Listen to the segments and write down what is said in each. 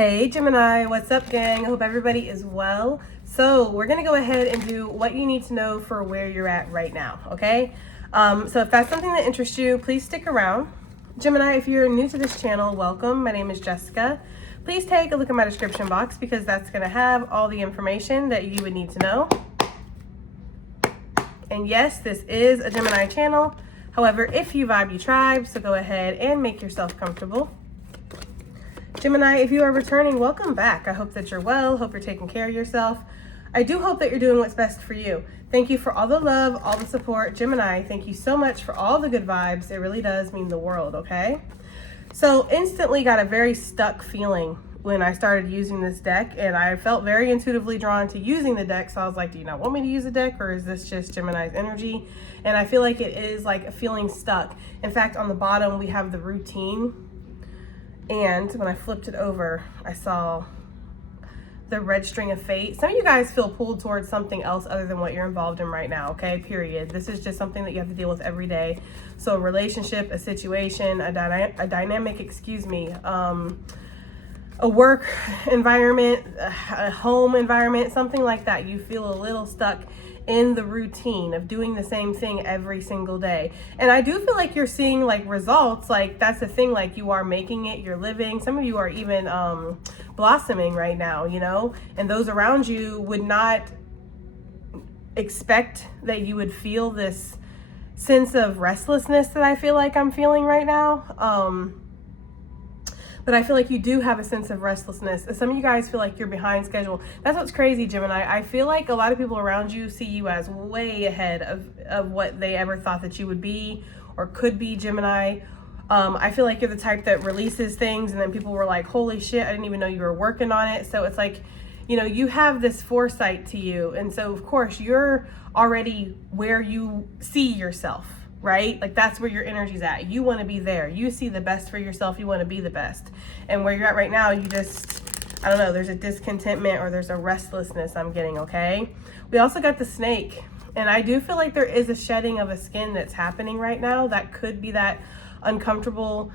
Hey Gemini, what's up gang? I hope everybody is well. So we're gonna go ahead and do what you need to know for where you're at right now, okay? So if that's something that interests you, please stick around. Gemini, if you're new to this channel, welcome. My name is Jessica. Please take a look at my description box because that's gonna have all the information that you would need to know. And yes, this is a Gemini channel. However, if you vibe, you tribe, so go ahead and make yourself comfortable. Gemini, if you are returning, welcome back. I hope that you're well, hope you're taking care of yourself. I do hope that you're doing what's best for you. Thank you for all the love, all the support. Gemini, thank you so much for all the good vibes. It really does mean the world, okay? So instantly got a very stuck feeling when I started using this deck, and I felt very intuitively drawn to using the deck. So I was like, do you not want me to use the deck, or is this just Gemini's energy? And I feel like it is like a feeling stuck. In fact, on the bottom, we have the routine. And when I flipped it over, I saw the red string of fate. Some of you guys feel pulled towards something else other than what you're involved in right now, okay? Period. This is just something that you have to deal with every day. So a relationship, a situation, a dynamic, a work environment, a home environment, something like that. You feel a little stuck in the routine of doing the same thing every single day. And I do feel like you're seeing like results. Like that's the thing, like you are making it, you're living. Some of you are even blossoming right now, you know, and those around you would not expect that you would feel this sense of restlessness that I feel like I'm feeling right now. But I feel like you do have a sense of restlessness. Some of you guys feel like you're behind schedule. That's what's crazy, Gemini. I feel like a lot of people around you see you as way ahead of what they ever thought that you would be or could be, Gemini. I feel like you're the type that releases things and then people were like, holy shit, I didn't even know you were working on it. So it's like, you know, you have this foresight to you. And so of course you're already where you see yourself, right? Like that's where your energy's at. You want to be there. You see the best for yourself. You want to be the best. And where you're at right now, you just, I don't know, there's a discontentment or there's a restlessness I'm getting, okay? We also got the snake. And I do feel like there is a shedding of a skin that's happening right now. That could be that uncomfortable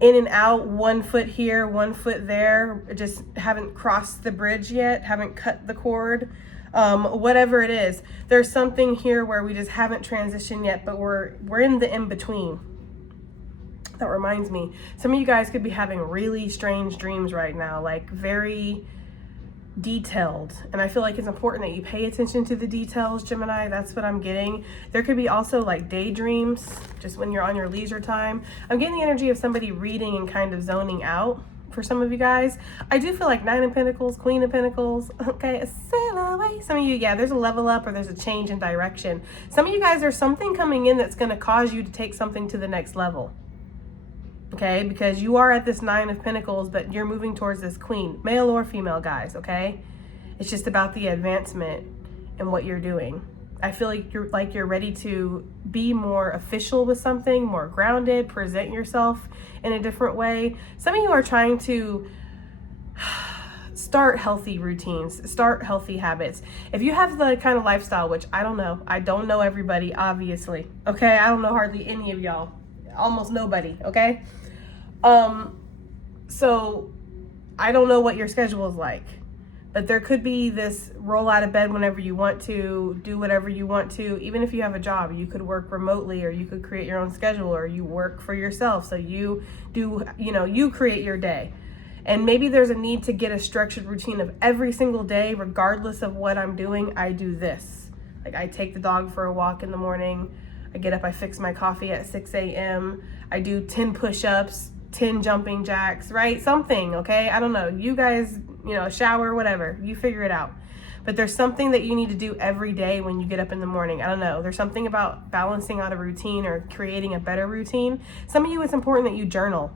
in and out, 1 foot here, 1 foot there. Just haven't crossed the bridge yet, haven't cut the cord. Whatever it is, there's something here where we just haven't transitioned yet, but we're in the in-between. That reminds me, some of you guys could be having really strange dreams right now, like very detailed. And I feel like it's important that you pay attention to the details, Gemini. That's what I'm getting. There could be also like daydreams, just when you're on your leisure time. I'm getting the energy of somebody reading and kind of zoning out. For some of you guys, I do feel like 9 of Pentacles, Queen of Pentacles, okay, sail away. Some of you, yeah, there's a level up or there's a change in direction. Some of you guys, there's something coming in that's going to cause you to take something to the next level, okay, because you are at this 9 of Pentacles, but you're moving towards this Queen, male or female, guys, okay? It's just about the advancement and what you're doing. I feel like you're ready to be more official with something, more grounded, present yourself in a different way. Some of you are trying to start healthy routines, start healthy habits. If you have the kind of lifestyle, which I don't know everybody, obviously, okay? I don't know hardly any of y'all, almost nobody, okay? So I don't know what your schedule is like. But there could be this roll out of bed whenever you want to, do whatever you want to. Even if you have a job, you could work remotely, or you could create your own schedule, or you work for yourself. So you do, you know, you create your day. And maybe there's a need to get a structured routine of every single day, regardless of what I'm doing, I do this. Like I take the dog for a walk in the morning. I get up, I fix my coffee at 6 a.m. I do 10 push-ups, 10 jumping jacks, right? Something, okay? I don't know. You guys, you know, shower, whatever. You figure it out. But there's something that you need to do every day when you get up in the morning. I don't know. There's something about balancing out a routine or creating a better routine. Some of you, it's important that you journal.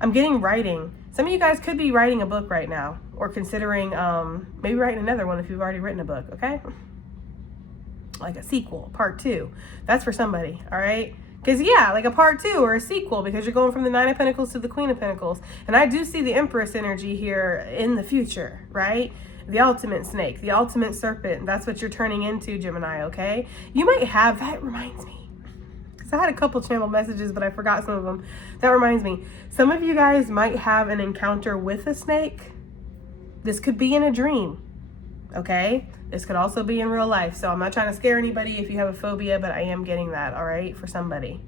I'm getting writing. Some of you guys could be writing a book right now or considering maybe writing another one if you've already written a book, okay? Like a sequel, part 2. That's for somebody, all right? Because yeah, like a part 2 or a sequel, because you're going from the 9 of Pentacles to the Queen of Pentacles. And I do see the Empress energy here in the future, right? The ultimate snake, the ultimate serpent. That's what you're turning into, Gemini, okay? You might have, that reminds me, because I had a couple channel messages, but I forgot some of them. That reminds me, some of you guys might have an encounter with a snake. This could be in a dream, okay? This could also be in real life. So I'm not trying to scare anybody if you have a phobia, but I am getting that, all right, for somebody.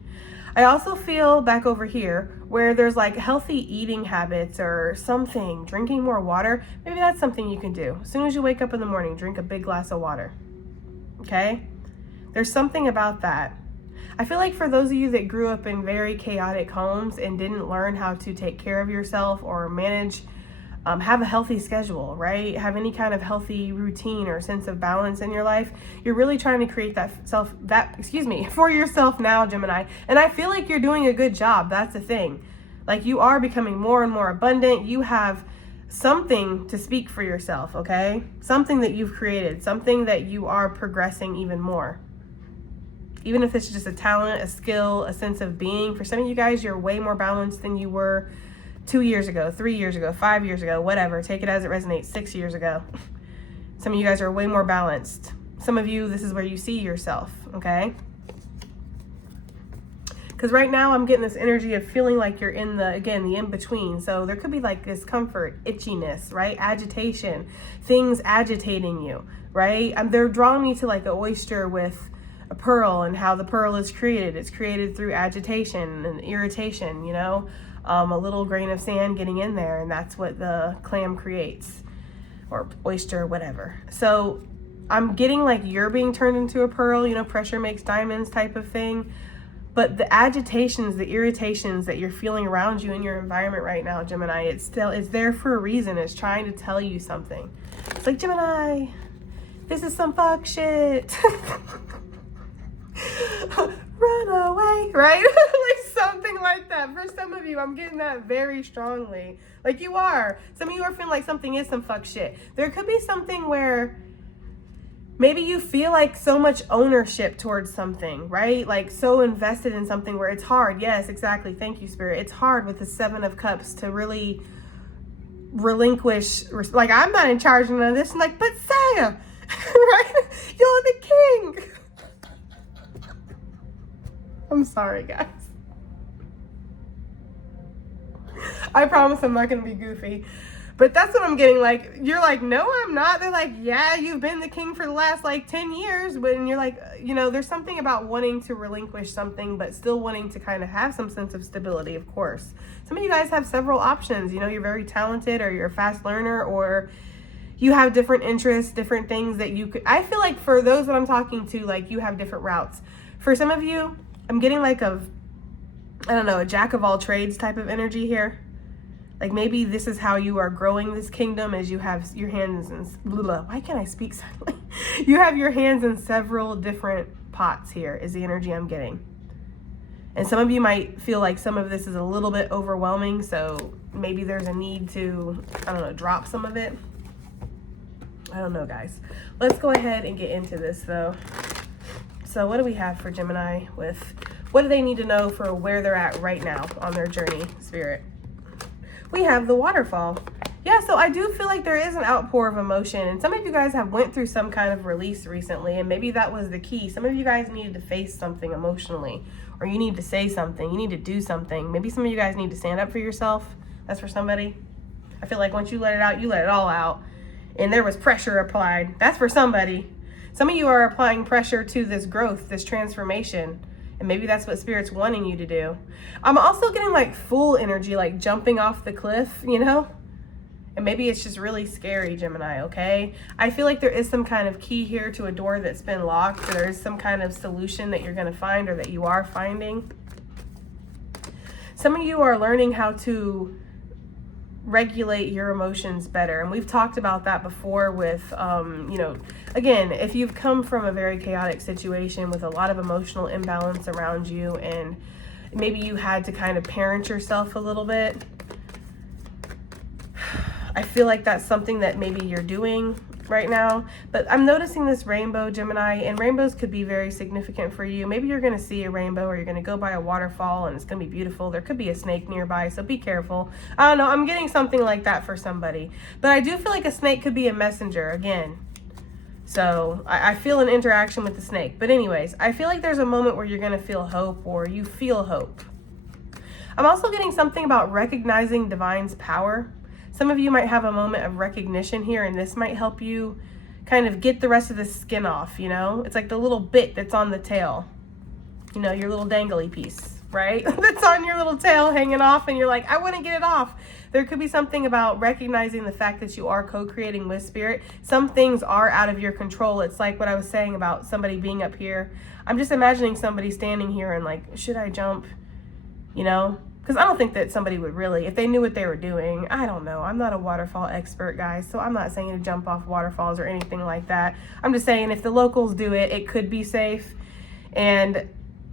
I also feel back over here where there's like healthy eating habits or something, drinking more water. Maybe that's something you can do. As soon as you wake up in the morning, drink a big glass of water, okay? There's something about that. I feel like for those of you that grew up in very chaotic homes and didn't learn how to take care of yourself or manage, have a healthy schedule, right? Have any kind of healthy routine or sense of balance in your life. You're really trying to create that for yourself now, Gemini. And I feel like you're doing a good job. That's the thing. Like you are becoming more and more abundant. You have something to speak for yourself, okay? Something that you've created, something that you are progressing even more. Even if it's just a talent, a skill, a sense of being. For some of you guys, you're way more balanced than you were 2 years ago, 3 years ago, 5 years ago, whatever. Take it as it resonates. 6 years ago. Some of you guys are way more balanced. Some of you, this is where you see yourself, okay? Because right now I'm getting this energy of feeling like you're in the in-between. So there could be like discomfort, itchiness, right? Agitation, things agitating you, right? They're drawing me to like an oyster with a pearl and how the pearl is created. It's created through agitation and irritation, you know? A little grain of sand getting in there, and that's what the clam creates, or oyster, whatever. So I'm getting like you're being turned into a pearl, you know, pressure makes diamonds type of thing. But the agitations, the irritations that you're feeling around you in your environment right now, Gemini, it's there for a reason. It's trying to tell you something. It's like, Gemini, this is some fuck shit. Run away, right? Like something like that. For some of you, I'm getting that very strongly. Like you are. Some of you are feeling like something is some fuck shit. There could be something where maybe you feel like so much ownership towards something, right? Like so invested in something where it's hard. Yes, exactly. Thank you, Spirit. It's hard with the 7 of Cups to really relinquish. Like, I'm not in charge of none of this. I'm like, but Saya, right? You're the king. I'm sorry, guys. I promise I'm not going to be goofy. But that's what I'm getting. Like, you're like, no, I'm not. They're like, yeah, you've been the king for the last, like, 10 years. But and you're like, you know, there's something about wanting to relinquish something, but still wanting to kind of have some sense of stability, of course. Some of you guys have several options. You know, you're very talented, or you're a fast learner, or you have different interests, different things that you could. I feel like for those that I'm talking to, like, you have different routes. For some of you, I'm getting like a jack of all trades type of energy here. Like maybe this is how you are growing this kingdom, as you have your hands in, why can't I speak suddenly? You have your hands in several different pots here is the energy I'm getting. And some of you might feel like some of this is a little bit overwhelming. So maybe there's a need to, drop some of it. I don't know, guys. Let's go ahead and get into this though. So what do we have for Gemini with, what do they need to know for where they're at right now on their journey, Spirit? We have the waterfall. Yeah, so I do feel like there is an outpour of emotion. And some of you guys have went through some kind of release recently. And maybe that was the key. Some of you guys needed to face something emotionally. Or you need to say something. You need to do something. Maybe some of you guys need to stand up for yourself. That's for somebody. I feel like once you let it out, you let it all out. And there was pressure applied. That's for somebody. Some of you are applying pressure to this growth, this transformation. And maybe that's what Spirit's wanting you to do. I'm also getting like full energy, like jumping off the cliff, you know? And maybe it's just really scary, Gemini, okay? I feel like there is some kind of key here to a door that's been locked. Or there is some kind of solution that you're going to find, or that you are finding. Some of you are learning how to regulate your emotions better. And we've talked about that before with, again, if you've come from a very chaotic situation with a lot of emotional imbalance around you, and maybe you had to kind of parent yourself a little bit, I feel like that's something that maybe you're doing right now. But I'm noticing this rainbow, Gemini, and rainbows could be very significant for you. Maybe you're going to see a rainbow, or you're going to go by a waterfall and it's going to be beautiful. There could be a snake nearby, so be careful. I don't know, I'm getting something like that for somebody. But I do feel like a snake could be a messenger again. So I feel an interaction with the snake. But anyways, I feel like there's a moment where you're going to feel hope, or you feel hope. I'm also getting something about recognizing divine's power. Some of you might have a moment of recognition here, and this might help you kind of get the rest of the skin off, you know? It's like the little bit that's on the tail, you know, your little dangly piece, right? That's on your little tail hanging off, and you're like, I want to get it off. There could be something about recognizing the fact that you are co-creating with spirit. Some things are out of your control. It's like what I was saying about somebody being up here. I'm just imagining somebody standing here and like, should I jump? You know? Because I don't think that somebody would really, if they knew what they were doing, I don't know. I'm not a waterfall expert, guys, so I'm not saying to jump off waterfalls or anything like that. I'm just saying if the locals do it, it could be safe. And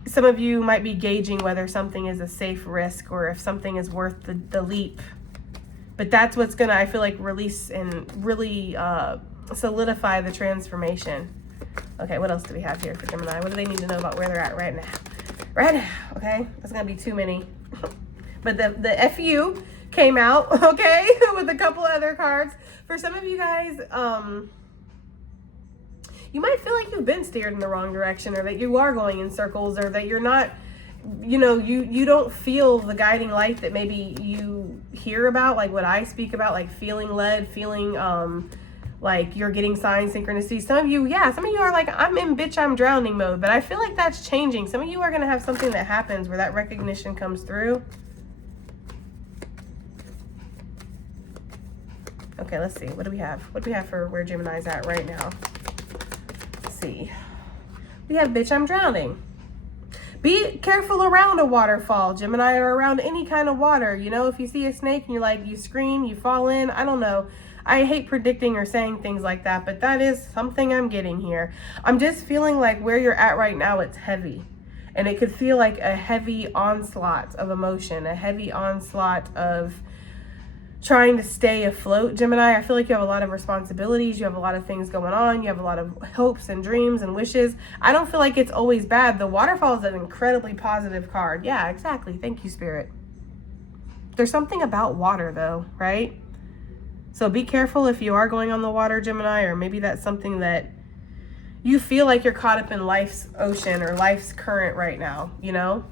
some of you might be gauging whether something is a safe risk or if something is worth the leap. But that's what's going to, I feel like, release and really solidify the transformation. Okay, what else do we have here for Gemini? What do they need to know about where they're at right now? Right now, okay? That's going to be too many. But the FU came out, okay, with a couple other cards. For some of you guys, you might feel like you've been steered in the wrong direction, or that you are going in circles, or that you're not, you know, you don't feel the guiding light that maybe you hear about, like what I speak about, like feeling led, feeling like you're getting signs, synchronicity. Some of you, yeah, some of you are like, I'm in bitch, I'm drowning mode, but I feel like that's changing. Some of you are going to have something that happens where that recognition comes through. Okay, let's see. What do we have? What do we have for where Gemini's at right now? Let's see. We have bitch, I'm drowning. Be careful around a waterfall, Gemini, or around any kind of water. You know, if you see a snake and you're like, you scream, you fall in, I don't know. I hate predicting or saying things like that, but that is something I'm getting here. I'm just feeling like where you're at right now, it's heavy. And it could feel like a heavy onslaught of emotion, a heavy onslaught of trying to stay afloat, Gemini. I feel like you have a lot of responsibilities. You have a lot of things going on. You have a lot of hopes and dreams and wishes. I don't feel like it's always bad. The waterfall is an incredibly positive card. Yeah, exactly. Thank you, Spirit. There's something about water, though, right? So be careful if you are going on the water, Gemini, or maybe that's something that you feel like you're caught up in life's ocean or life's current right now, you know?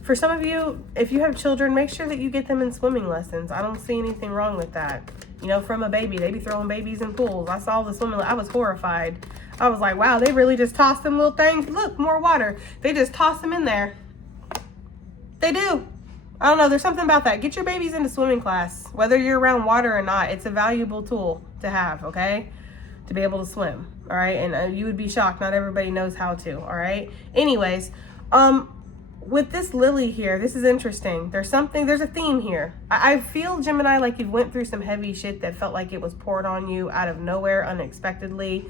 For some of you, if you have children, make sure that you get them in swimming lessons. I don't see anything wrong with that. You know, from a baby, they be throwing babies in pools. I saw the swimming, I was horrified. I was like, wow, they really just toss them little things. Look, more water. They just toss them in there. They do. I don't know, there's something about that. Get your babies into swimming class. Whether you're around water or not, it's a valuable tool to have, okay? To be able to swim, all right? And you would be shocked. Not everybody knows how to, all right? Anyways, with this lily here, this is interesting. There's a theme here. I feel, Gemini, like you went through some heavy shit that felt like it was poured on you out of nowhere unexpectedly.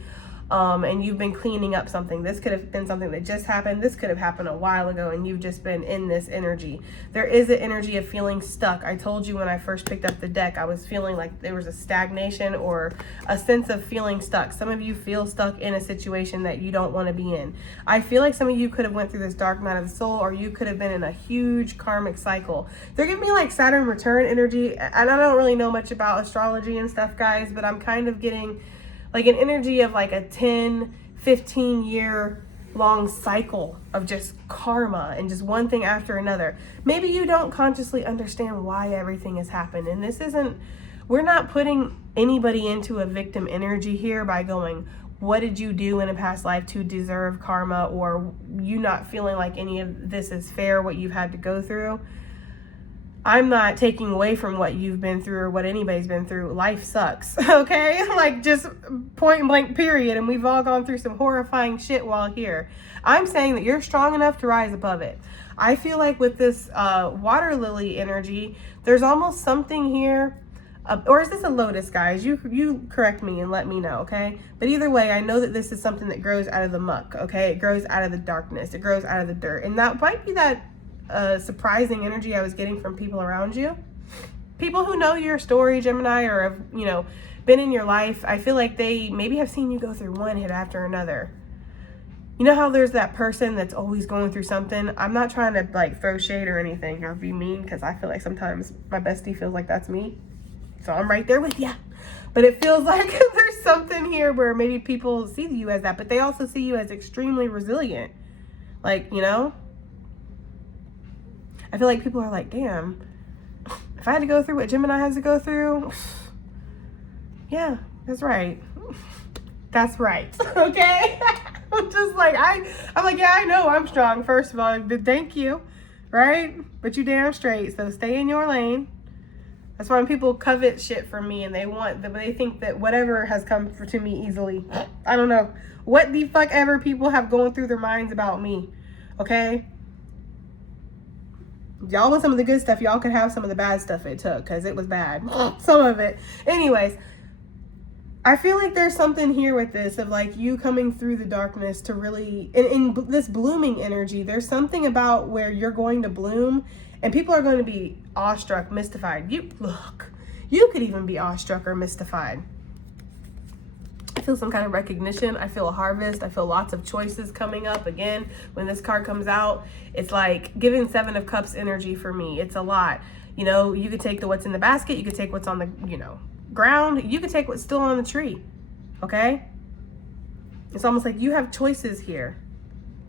And you've been cleaning up something. This could have been something that just happened. This could have happened a while ago, and you've just been in this energy. There is an energy of feeling stuck. I told you when I first picked up the deck, I was feeling like there was a stagnation or a sense of feeling stuck. Some of you feel stuck in a situation that you don't want to be in. I feel like some of you could have went through this dark night of the soul, or you could have been in a huge karmic cycle. They're giving me like Saturn return energy, and I don't really know much about astrology and stuff, guys, but I'm kind of getting like an energy of like a 10, 15 year long cycle of just karma and just one thing after another. Maybe you don't consciously understand why everything has happened. And this isn't, we're not putting anybody into a victim energy here by going, what did you do in a past life to deserve karma, or you not feeling like any of this is fair, what you've had to go through. I'm not taking away from what you've been through or what anybody's been through. Life sucks, okay? Like just point blank period. And we've all gone through some horrifying shit while here. I'm saying that you're strong enough to rise above it. I feel like with this water lily energy, there's almost something here. Or is this a lotus, guys? You correct me and let me know, okay? But either way, I know that this is something that grows out of the muck, okay? It grows out of the darkness. It grows out of the dirt. And that might be that surprising energy I was getting from people around you. People who know your story, Gemini, or have, you know, been in your life. I feel like they maybe have seen you go through one hit after another. You know how there's that person that's always going through something? I'm not trying to like throw shade or anything or be mean, because I feel like sometimes my bestie feels like that's me. So I'm right there with you. But it feels like there's something here where maybe people see you as that, but they also see you as extremely resilient. Like, you know, I feel like people are like, damn, if I had to go through what Gemini has to go through, yeah, that's right. That's right. Okay? I'm just like, I'm like, yeah, I know I'm strong, first of all, but thank you, right? But you damn straight, so stay in your lane. That's why when people covet shit from me and they think that whatever has come to me easily, I don't know what the fuck ever people have going through their minds about me, okay? Y'all want some of the good stuff, y'all could have some of the bad stuff it took, because it was bad. Some of it. Anyways, I feel like there's something here with this of like you coming through the darkness to really, in this blooming energy, there's something about where you're going to bloom and people are going to be awestruck, mystified. You could even be awestruck or mystified. I feel some kind of recognition. I feel a harvest. I feel lots of choices coming up. Again, when this card comes out, it's like giving 7 of Cups energy for me. It's a lot. You know, you could take what's in the basket. You could take what's on the, you know, ground. You could take what's still on the tree. Okay? It's almost like you have choices here.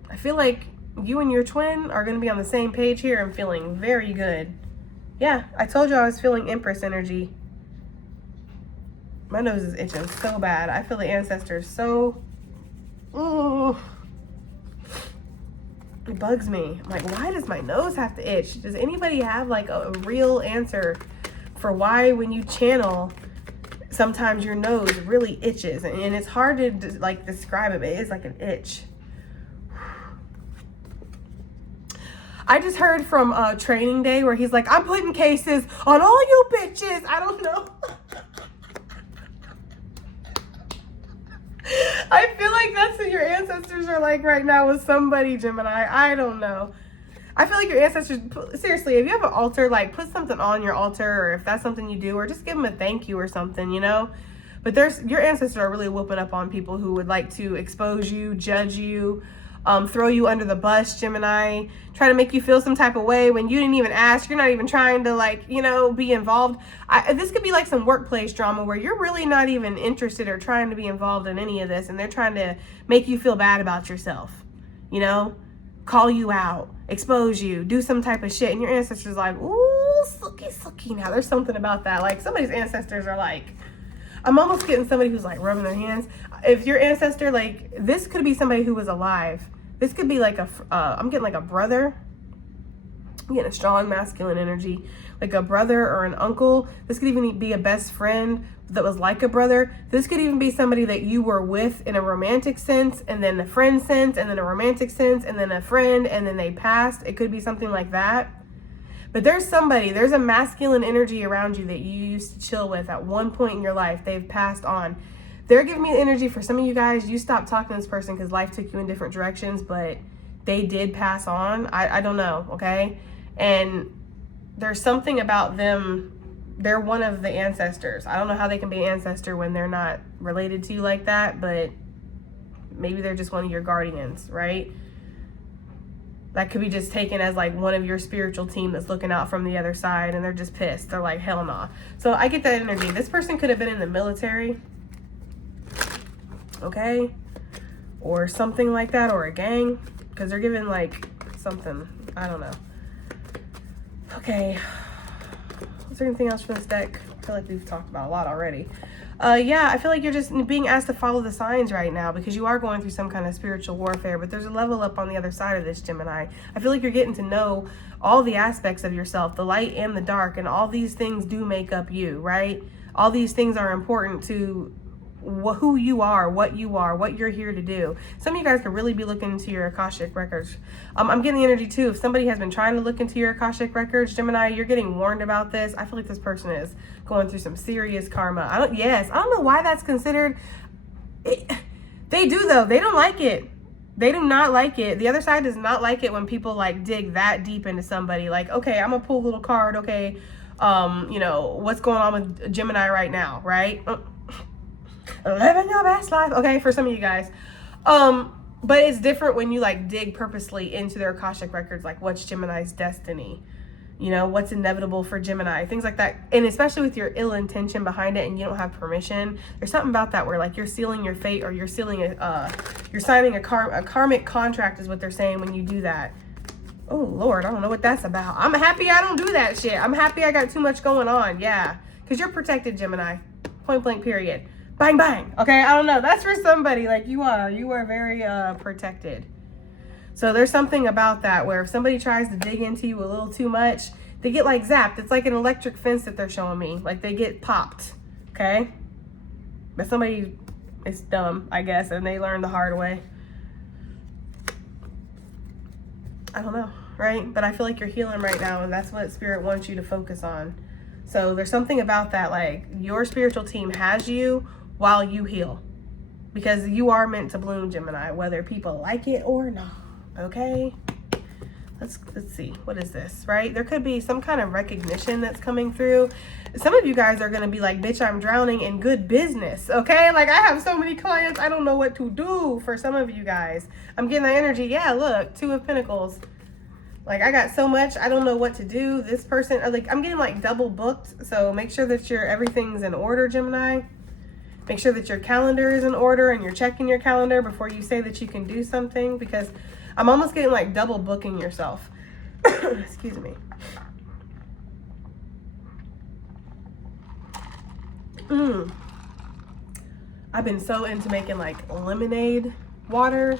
I feel like you and your twin are going to be on the same page here. I'm feeling very good. Yeah, I told you I was feeling Empress energy. My nose is itching so bad. I feel the ancestors so... Ooh. It bugs me. I'm like, why does my nose have to itch? Does anybody have like a real answer for why when you channel, sometimes your nose really itches? And it's hard to like describe it, but it is like an itch. I just heard from training day where he's like, I'm putting cases on all you bitches. I don't know. I feel like that's what your ancestors are like right now with somebody, Gemini. I don't know. I feel like your ancestors, seriously, if you have an altar, like put something on your altar, or if that's something you do, or just give them a thank you or something, you know? But your ancestors are really whooping up on people who would like to expose you, judge you, throw you under the bus, Gemini, try to make you feel some type of way when you didn't even ask. You're not even trying to, like, you know, be involved. This could be like some workplace drama where you're really not even interested or trying to be involved in any of this, and they're trying to make you feel bad about yourself, you know, call you out, expose you, do some type of shit, and your ancestors like, ooh, sucky. Now there's something about that. Like, somebody's ancestors are like, I'm almost getting somebody who's like rubbing their hands. If your ancestor, like, this could be somebody who was alive. This could be like I'm getting like a brother. I'm getting a strong masculine energy, like a brother or an uncle. This could even be a best friend that was like a brother. This could even be somebody that you were with in a romantic sense, and then a friend sense, and then a romantic sense, and then a friend, and then they passed. It could be something like that. But there's a masculine energy around you that you used to chill with at one point in your life. They've passed on. They're giving me the energy for some of you guys. You stopped talking to this person because life took you in different directions, but they did pass on. I don't know, okay? And there's something about them. They're one of the ancestors. I don't know how they can be an ancestor when they're not related to you like that, but maybe they're just one of your guardians, right? That could be just taken as like one of your spiritual team that's looking out from the other side, and they're just pissed. They're like, hell nah. So I get that energy. This person could have been in the military, okay, or something like that, or a gang, because they're giving like something, I don't know. Okay, is there anything else for this deck? I feel like we've talked about a lot already. Yeah, I feel like you're just being asked to follow the signs right now because you are going through some kind of spiritual warfare, but there's a level up on the other side of this, Gemini. I feel like you're getting to know all the aspects of yourself, the light and the dark, and all these things do make up you, right? All these things are important to who you are, what you're here to do. Some of you guys could really be looking into your Akashic records. I'm getting the energy too. If somebody has been trying to look into your Akashic records, Gemini, you're getting warned about this. I feel like this person is going through some serious karma. I don't know why that's considered. They do though. They don't like it. They do not like it. The other side does not like it when people like dig that deep into somebody. Like, okay, I'm gonna pull a little card. Okay, you know, what's going on with Gemini right now, right? Living your best life. Okay, for some of you guys. But it's different when you like dig purposely into their Akashic records, like what's Gemini's destiny. You know, what's inevitable for Gemini, things like that. And especially with your ill intention behind it and you don't have permission, there's something about that where like you're sealing your fate, or you're sealing you're signing a karmic contract is what they're saying when you do that. Oh Lord, I don't know what that's about. I'm happy I don't do that shit. I'm happy I got too much going on. Yeah, because you're protected, Gemini. Point blank period. Bang bang. Okay, I don't know. That's for somebody. Like you are very protected. So there's something about that where if somebody tries to dig into you a little too much, they get like zapped. It's like an electric fence that they're showing me. Like they get popped. Okay, but somebody is dumb, I guess, and they learn the hard way. I don't know, right? But I feel like you're healing right now, and that's what Spirit wants you to focus on. So there's something about that, like your spiritual team has you while you heal, because you are meant to bloom, Gemini, whether people like it or not. Okay, let's see, what is this, right? There could be some kind of recognition that's coming through. Some of you guys are going to be like, bitch, I'm drowning in good business. Okay, like I have so many clients, I don't know what to do. For some of you guys, I'm getting that energy. Yeah, look, Two of Pentacles. Like I got so much, I don't know what to do. This person, like I'm getting like double booked. So make sure that everything's in order, Gemini. Make sure that your calendar is in order and you're checking your calendar before you say that you can do something, because I'm almost getting like double booking yourself. Excuse me. I've been so into making like lemonade water.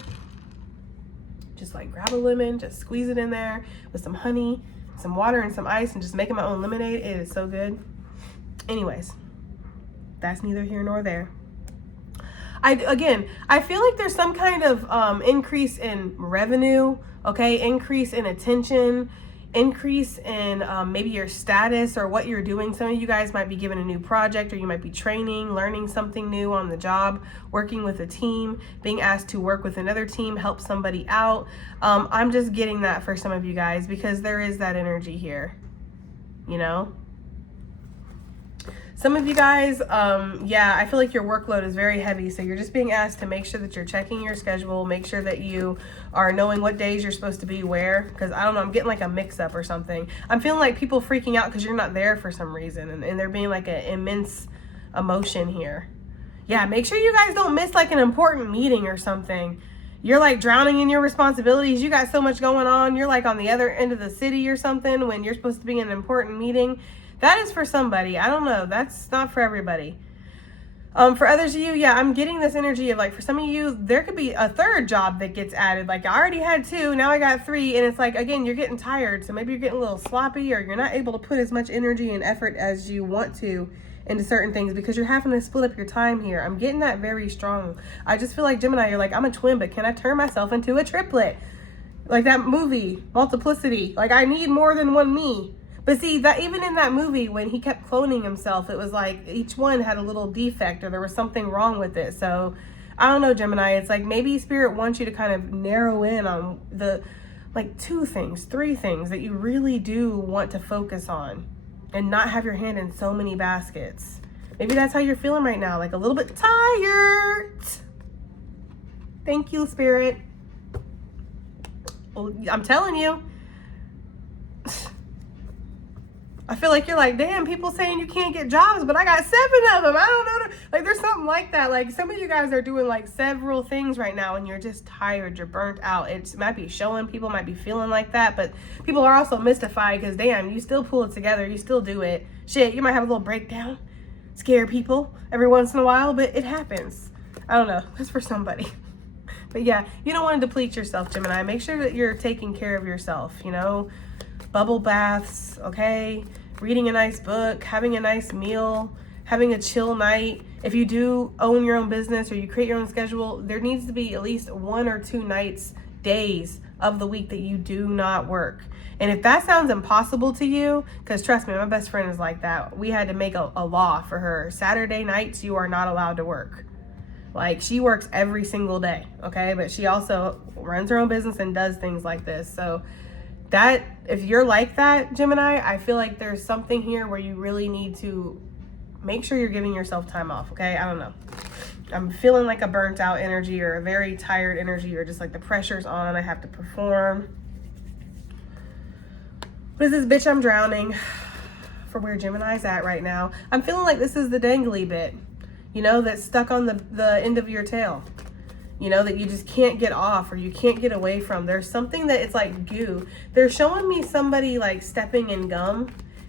Just like grab a lemon, just squeeze it in there with some honey, some water, and some ice, and just making my own lemonade. It is so good. Anyways, that's neither here nor there. I feel like there's some kind of increase in revenue, okay? Increase in attention, increase in maybe your status or what you're doing. Some of you guys might be given a new project, or you might be training, learning something new on the job, working with a team, being asked to work with another team, help somebody out. I'm just getting that for some of you guys, because there is that energy here, you know? Some of you guys, yeah, I feel like your workload is very heavy. So you're just being asked to make sure that you're checking your schedule, make sure that you are knowing what days you're supposed to be where. Because I don't know, I'm getting like a mix up or something. I'm feeling like people freaking out because you're not there for some reason. And there being like an immense emotion here. Yeah, make sure you guys don't miss like an important meeting or something. You're like drowning in your responsibilities. You got so much going on. You're like on the other end of the city or something when you're supposed to be in an important meeting. That is for somebody. I don't know. That's not for everybody. For others of you, yeah, I'm getting this energy of like, for some of you, there could be a third job that gets added. Like I already had 2, now I got 3. And it's like, again, you're getting tired. So maybe you're getting a little sloppy, or you're not able to put as much energy and effort as you want to into certain things because you're having to split up your time here. I'm getting that very strong. I just feel like, Gemini, you're like, I'm a twin, but can I turn myself into a triplet? Like that movie, Multiplicity. Like I need more than one me. But see, that even in that movie, when he kept cloning himself, it was like each one had a little defect, or there was something wrong with it. So I don't know, Gemini. It's like maybe Spirit wants you to kind of narrow in on the like 2 things, 3 things that you really do want to focus on and not have your hand in so many baskets. Maybe that's how you're feeling right now, like a little bit tired. Thank you, Spirit. Well, I'm telling you. I feel like you're like, damn, people saying you can't get jobs, but I got 7 of them. I don't know. Like there's something like that. Like some of you guys are doing like several things right now and you're just tired. You're burnt out. It might be showing, people might be feeling like that, but people are also mystified because damn, you still pull it together. You still do it. Shit, you might have a little breakdown, scare people every once in a while, but it happens. I don't know. That's for somebody. But yeah, you don't want to deplete yourself, Gemini. Make sure that you're taking care of yourself, you know? Bubble baths, okay? Reading a nice book, having a nice meal, having a chill night. If you do own your own business or you create your own schedule, there needs to be at least 1 or 2 nights, days of the week that you do not work. And if that sounds impossible to you, because trust me, my best friend is like that. We had to make a law for her. Saturday nights, you are not allowed to work. Like she works every single day, okay? But she also runs her own business and does things like this. So that, if you're like that, Gemini, I feel like there's something here where you really need to make sure you're giving yourself time off, okay? I don't know. I'm feeling like a burnt out energy or a very tired energy, or just like the pressure's on, I have to perform. What is this, bitch, I'm drowning? For where Gemini's at right now. I'm feeling like this is the dangly bit, you know, that's stuck on the end of your tail. You know, that you just can't get off or you can't get away from. There's something that it's like goo. They're showing me somebody like stepping in gum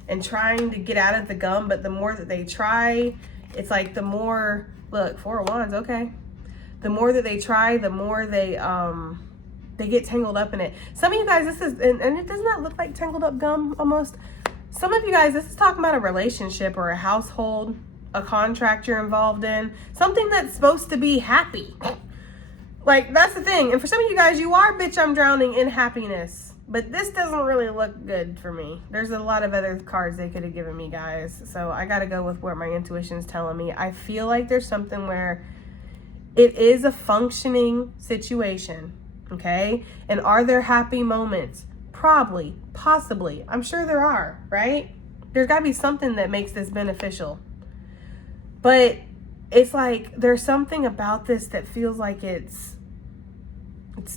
and trying to get out of the gum, but the more that they try, it's like the more, look, 4 of Wands, okay. The more that they try, the more they get tangled up in it. Some of you guys, this is, and it does not look like tangled up gum almost. Some of you guys, this is talking about a relationship or a household, a contract you're involved in, something that's supposed to be happy. Like, that's the thing. And for some of you guys, you are, bitch, I'm drowning in happiness. But this doesn't really look good for me. There's a lot of other cards they could have given me, guys. So I got to go with what my intuition's telling me. I feel like there's something where it is a functioning situation, okay? And are there happy moments? Probably, possibly. I'm sure there are, right? There's got to be something that makes this beneficial. But it's like there's something about this that feels like it's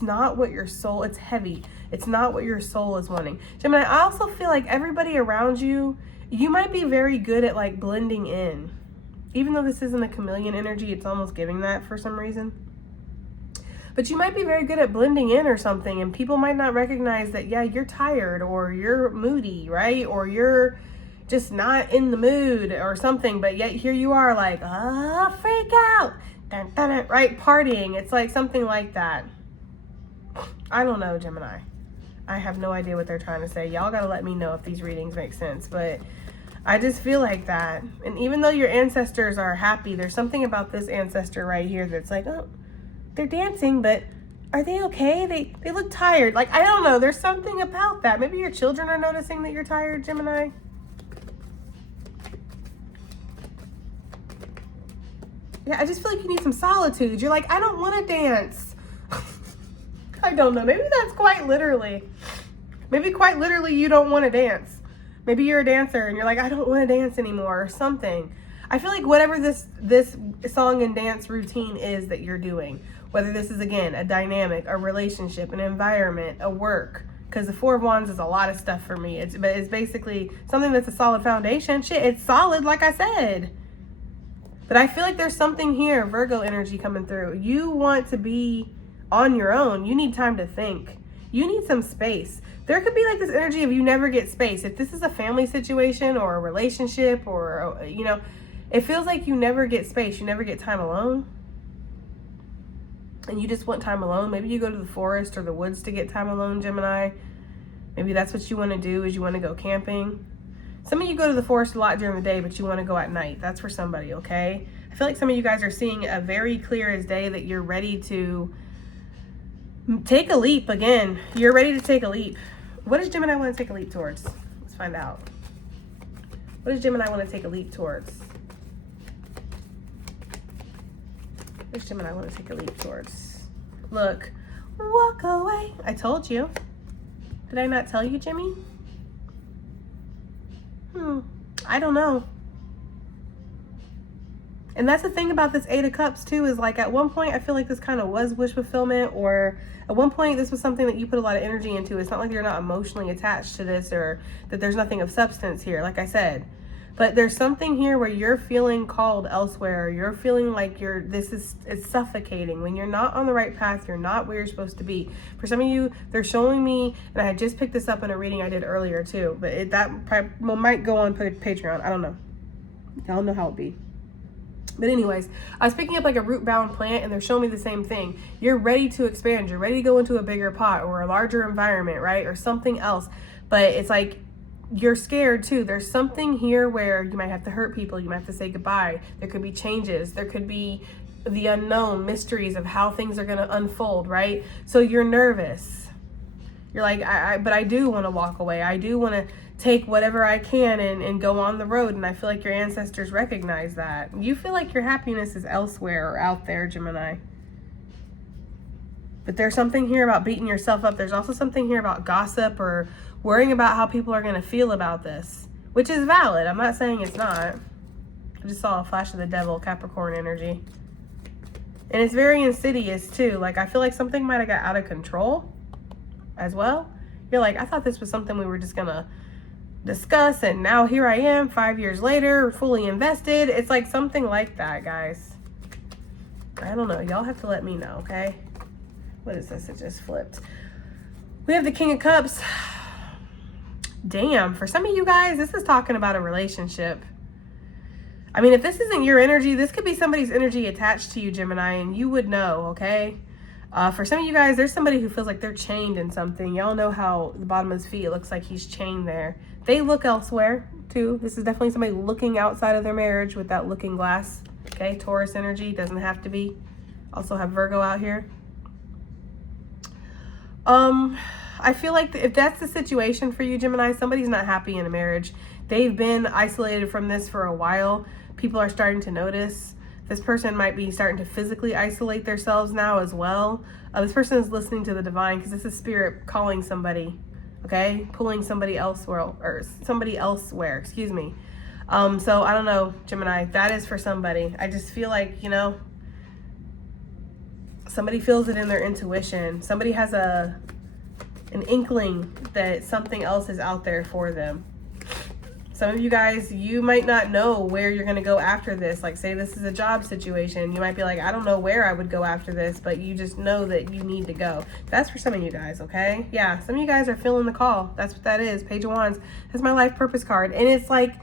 not what your soul, it's heavy. It's not what your soul is wanting. Gemini, I also feel like everybody around you, you might be very good at like blending in. Even though this isn't a chameleon energy, it's almost giving that for some reason. But you might be very good at blending in or something, and people might not recognize that, yeah, you're tired or you're moody, right? Or you're just not in the mood or something, but yet here you are like, freak out, dun, dun, dun, right? Partying. It's like something like that. I don't know, Gemini. I have no idea what they're trying to say. Y'all got to let me know if these readings make sense, but I just feel like that. And even though your ancestors are happy, there's something about this ancestor right here that's like, oh, they're dancing, but are they okay? They look tired. Like, I don't know. There's something about that. Maybe your children are noticing that you're tired, Gemini. Yeah, I just feel like you need some solitude. You're like, I don't want to dance. I don't know. Maybe that's quite literally. Maybe quite literally you don't want to dance. Maybe you're a dancer and you're like, I don't want to dance anymore or something. I feel like whatever this song and dance routine is that you're doing, whether this is, again, a dynamic, a relationship, an environment, a work, because the 4 of Wands is a lot of stuff for me. It's basically something that's a solid foundation. Shit, it's solid, like I said. But I feel like there's something here, Virgo energy coming through. You want to be on your own. You need time to think. You need some space. There could be like this energy of you never get space. If this is a family situation or a relationship or, you know, it feels like you never get space. You never get time alone. And you just want time alone. Maybe you go to the forest or the woods to get time alone, Gemini. Maybe that's what you want to do, is you want to go camping. Some of you go to the forest a lot during the day, but you want to go at night. That's for somebody, okay? I feel like some of you guys are seeing a very clear as day that you're ready to take a leap again. You're ready to take a leap. What does Gemini want to take a leap towards? Let's find out. What does Gemini want to take a leap towards? What does Gemini want to take a leap towards? Look, walk away. I told you. Did I not tell you, Jimmy? I don't know. And that's the thing about this 8 of Cups too, is like at one point I feel like this kind of was wish fulfillment, or at one point this was something that you put a lot of energy into. It's not like you're not emotionally attached to this, or that there's nothing of substance here, like I said. But there's something here where you're feeling called elsewhere. You're feeling like it's suffocating. When you're not on the right path, you're not where you're supposed to be. For some of you, they're showing me, and I had just picked this up in a reading I did earlier too, but that might go on Patreon. I don't know. Y'all know how it be. But anyways, I was picking up like a root-bound plant, and they're showing me the same thing. You're ready to expand. You're ready to go into a bigger pot or a larger environment, right? Or something else. But it's like you're scared too. There's something here where you might have to hurt people. You might have to say goodbye. There could be changes. There could be the unknown mysteries of how things are going to unfold, right? So you're nervous. You're like, but I do want to walk away. I do want to take whatever I can and go on the road. And I feel like your ancestors recognize that. You feel like your happiness is elsewhere or out there, Gemini. But there's something here about beating yourself up. There's also something here about gossip or worrying about how people are going to feel about this, which is valid. I'm not saying it's not. I just saw a flash of the devil, Capricorn energy. And it's very insidious too. Like, I feel like something might have got out of control as well. You're like, I thought this was something we were just going to discuss, and now here I am 5 years later, fully invested. It's like something like that, guys. I don't know. Y'all have to let me know, okay? What is this? It just flipped. We have the King of Cups. Damn, for some of you guys, this is talking about a relationship. I mean, if this isn't your energy, this could be somebody's energy attached to you, Gemini, and you would know, okay? For some of you guys, there's somebody who feels like they're chained in something. Y'all know how the bottom of his feet, it looks like he's chained there. They look elsewhere, too. This is definitely somebody looking outside of their marriage with that looking glass. Okay, Taurus energy, doesn't have to be. Also have Virgo out here. I feel like if that's the situation for you, Gemini, somebody's not happy in a marriage. They've been isolated from this for a while. People are starting to notice. This person might be starting to physically isolate themselves now as well. This person is listening to the divine, because this is spirit calling somebody, okay? Pulling somebody elsewhere, or somebody elsewhere, excuse me. So I don't know, Gemini, that is for somebody. I just feel like, you know, somebody feels it in their intuition. Somebody has an inkling that something else is out there for them. Some of you guys, you might not know where you're going to go after this. Like, say this is a job situation. You might be like, I don't know where I would go after this, but you just know that you need to go. That's for some of you guys, okay? Yeah, some of you guys are feeling the call. That's what that is. Page of Wands. That's my life purpose card. And it's like,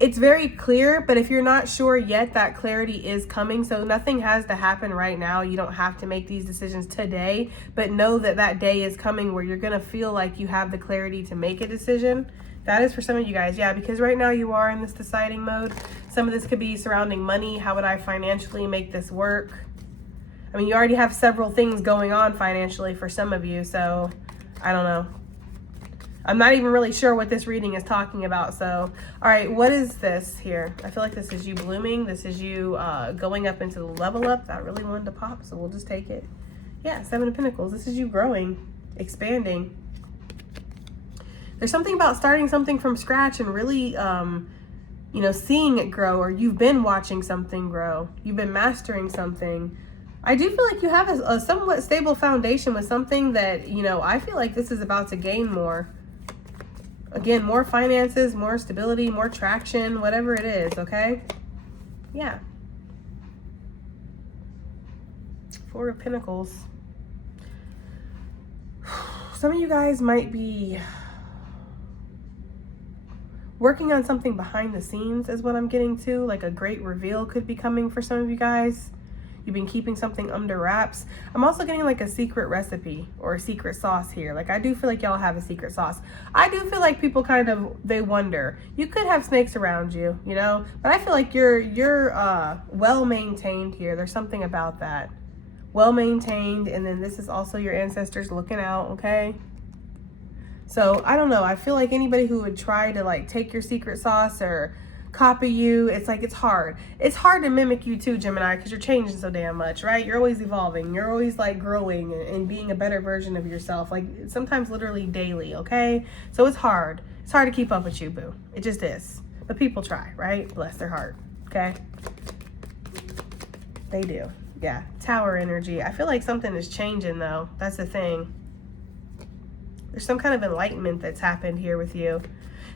it's very clear, but if you're not sure yet, that clarity is coming. So nothing has to happen right now. You don't have to make these decisions today, but know that that day is coming where you're going to feel like you have the clarity to make a decision. That is for some of you guys, yeah, because right now you are in this deciding mode. Some of this could be surrounding money. How would I financially make this work? I mean, you already have several things going on financially for some of you, so I don't know. I'm not even really sure what this reading is talking about. So, all right, what is this here? I feel like this is you blooming. This is you going up into the level up. That really wanted to pop, so we'll just take it. Yeah, Seven of Pentacles. This is you growing, expanding. There's something about starting something from scratch and really, you know, seeing it grow, or you've been watching something grow. You've been mastering something. I do feel like you have a somewhat stable foundation with something that, you know, I feel like this is about to gain more. Again, more finances, more stability, more traction, whatever it is, okay? Yeah. Four of Pentacles. Some of you guys might be working on something behind the scenes is what I'm getting to. Like a great reveal could be coming for some of you guys. You've been keeping something under wraps. I'm also getting like a secret recipe or a secret sauce here. Like I do feel like y'all have a secret sauce. I do feel like people kind of, they wonder. You could have snakes around you, you know, but I feel like you're well maintained here. There's something about that. Well maintained, and then this is also your ancestors looking out, okay? So I don't know. I feel like anybody who would try to like take your secret sauce or copy you, it's like it's hard. It's hard to mimic you too, Gemini, because you're changing so damn much, right? You're always evolving. You're always like growing and being a better version of yourself. Like sometimes literally daily, okay? So it's hard. It's hard to keep up with you, boo. It just is. But people try, right? Bless their heart, okay? They do. Yeah. Tower energy. I feel like something is changing though. That's the thing. There's some kind of enlightenment that's happened here with you.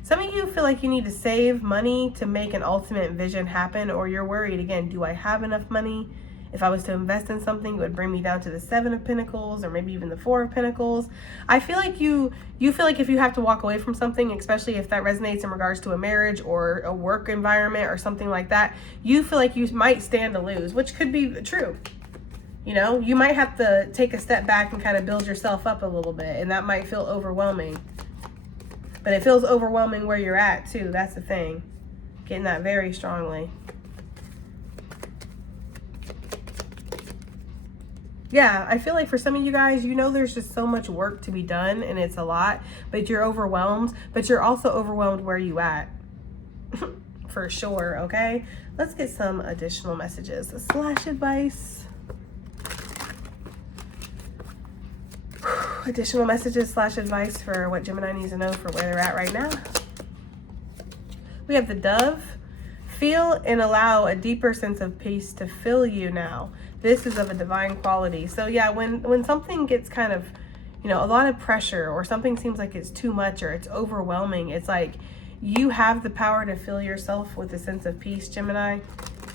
Some of you feel like you need to save money to make an ultimate vision happen, or you're worried, again, do I have enough money? If I was to invest in something, it would bring me down to the Seven of Pentacles or maybe even the Four of Pentacles. I feel like you feel like if you have to walk away from something, especially if that resonates in regards to a marriage or a work environment or something like that, you feel like you might stand to lose, which could be true. You know, you might have to take a step back and kind of build yourself up a little bit, and that might feel overwhelming. But it feels overwhelming where you're at too. That's the thing. Getting that very strongly. Yeah, I feel like for some of you guys, you know, there's just so much work to be done and it's a lot, but you're overwhelmed, but you're also overwhelmed where you at. For sure, okay? Let's get some additional messages / advice. Additional messages / advice for what Gemini needs to know for where they're at right now. We have the Dove. Feel and allow a deeper sense of peace to fill you now. This is of a divine quality. So yeah, when something gets kind of, you know, a lot of pressure, or something seems like it's too much or it's overwhelming. It's like you have the power to fill yourself with a sense of peace, Gemini.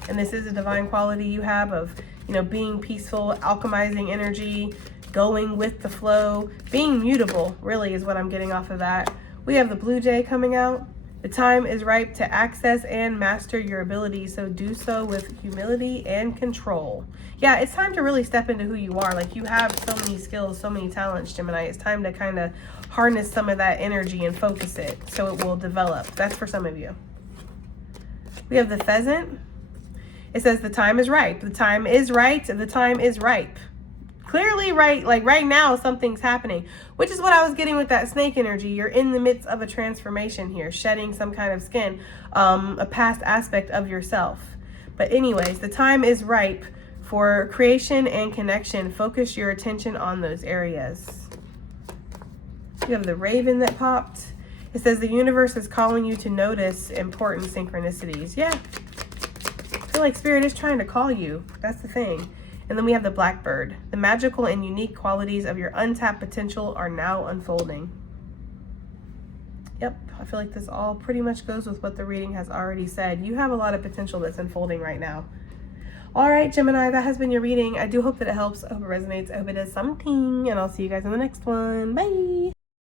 And this is a divine quality you have of, you know, being peaceful, alchemizing energy, going with the flow, being mutable, really is what I'm getting off of that. We have the Blue Jay coming out. The time is ripe to access and master your abilities, so do so with humility and control. Yeah, it's time to really step into who you are. Like, you have so many skills, so many talents, Gemini. It's time to kind of harness some of that energy and focus it so it will develop. That's for some of you. We have the Pheasant. It says the time is ripe. The time is right. The time is ripe. Clearly, right, like right now, something's happening, which is what I was getting with that snake energy. You're in the midst of a transformation here, shedding some kind of skin, a past aspect of yourself. But anyways, the time is ripe for creation and connection. Focus your attention on those areas. You have the Raven that popped. It says the universe is calling you to notice important synchronicities. Yeah, I feel like Spirit is trying to call you. That's the thing. And then we have the Blackbird. The magical and unique qualities of your untapped potential are now unfolding. Yep, I feel like this all pretty much goes with what the reading has already said. You have a lot of potential that's unfolding right now. All right, Gemini, that has been your reading. I do hope that it helps. I hope it resonates. I hope it does something. And I'll see you guys in the next one. Bye.